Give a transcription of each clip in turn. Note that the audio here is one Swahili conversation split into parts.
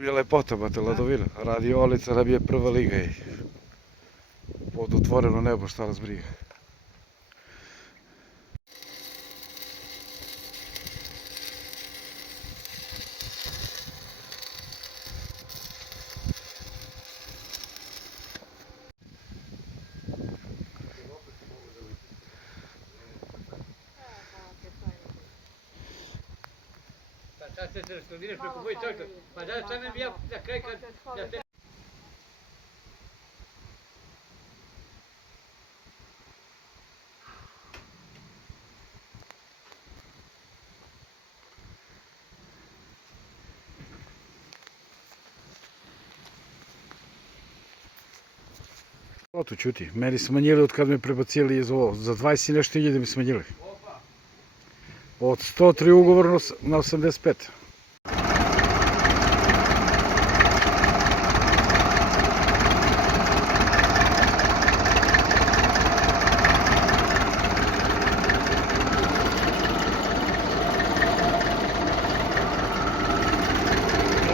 nam je lepota, bate, ladovina. Radiolica nam je prva liga. Pod otvoreno nebo, šta nas briga. Sad se raskladiraš preko moj čovjek. Pa da stanem ja na kraj kad... Oto čuti, meni smanjili od kad me prebacili iz ovo, za 20 i nešto hiljada mi smanjili. Od 103 ugovorno na 85.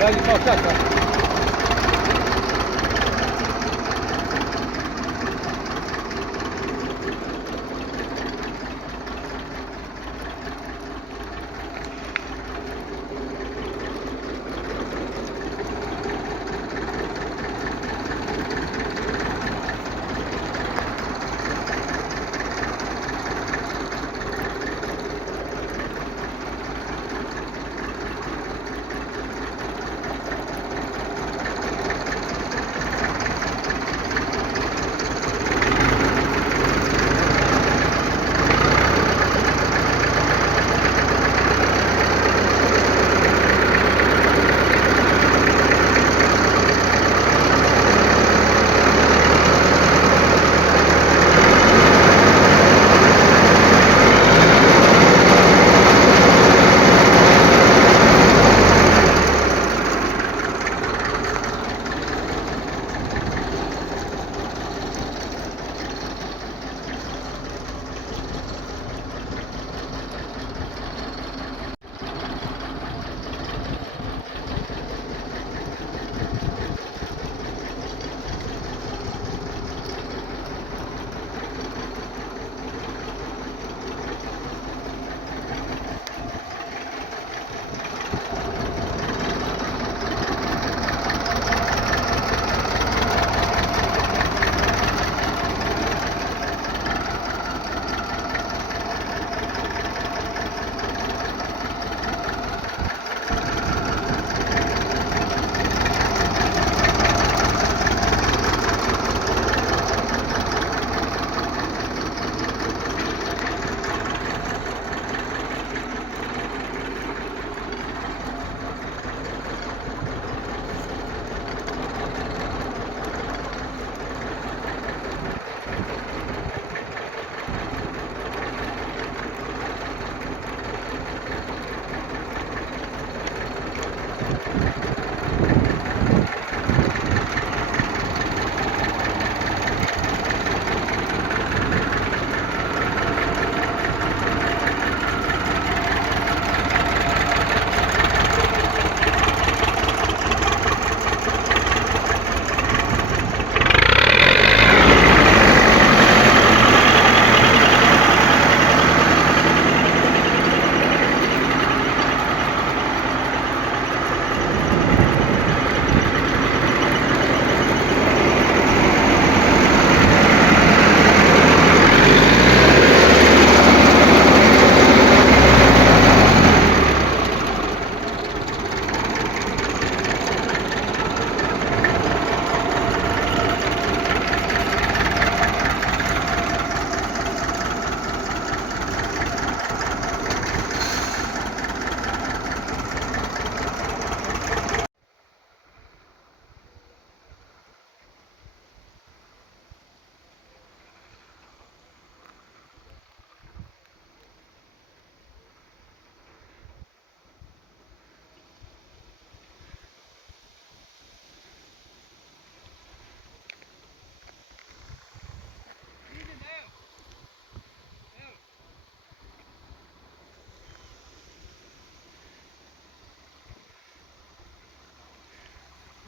Radi kao sad, da.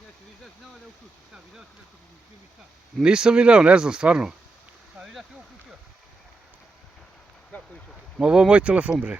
Jesi vidio znao da je uključio, šta, vidio si da su bili šta? Nisam video, ne znam, stvarno. A vidio si uključio? Kako je uključio? Ma ovo je moj telefon, bre.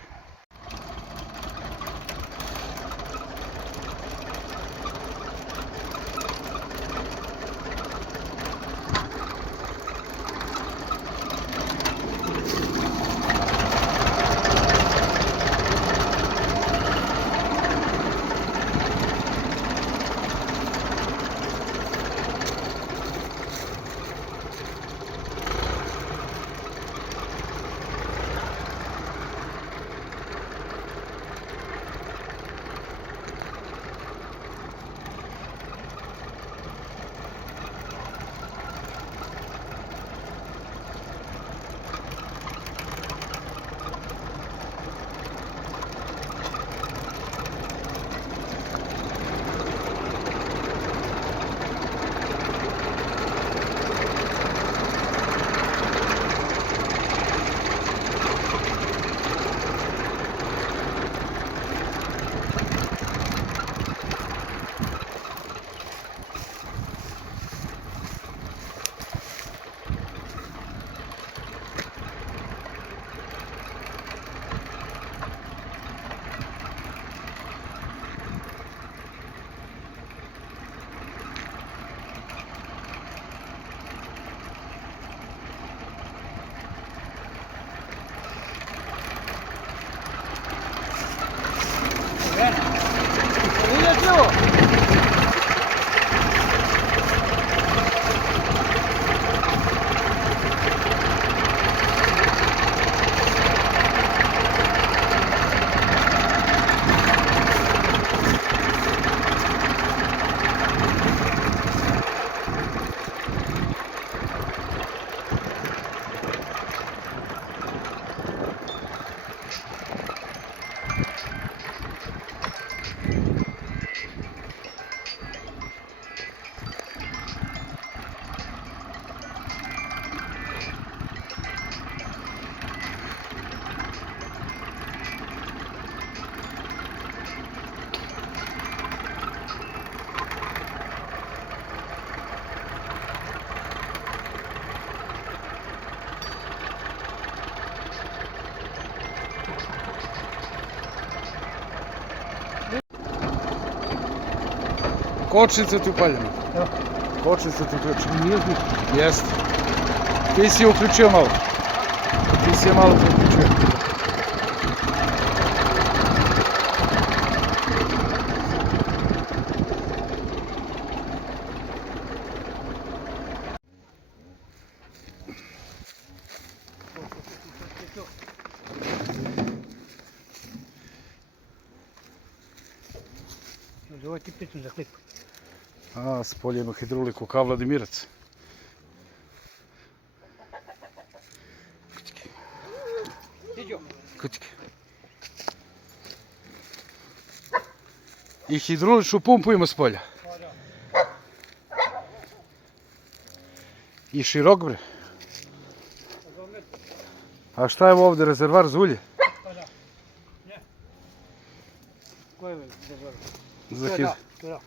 Vidio ovo? Kočnica ti upaljena. Da. Kočnica ti uključena. Nije uključio. Jeste. Ti si je uključio malo. Ti si je malo uključio. Ovo ti pitam za klip. A, spoljenu hidroliku kao Vladimirac. Iđo. Kućke. I hidroličnu pumpu ima s polja. Pa da. I širok, bre. Pa dobro. A šta je ovo ovdje, rezervar za ulje? Pa da. Ne. Koje je rezervar? Za To je hid... da, to je da.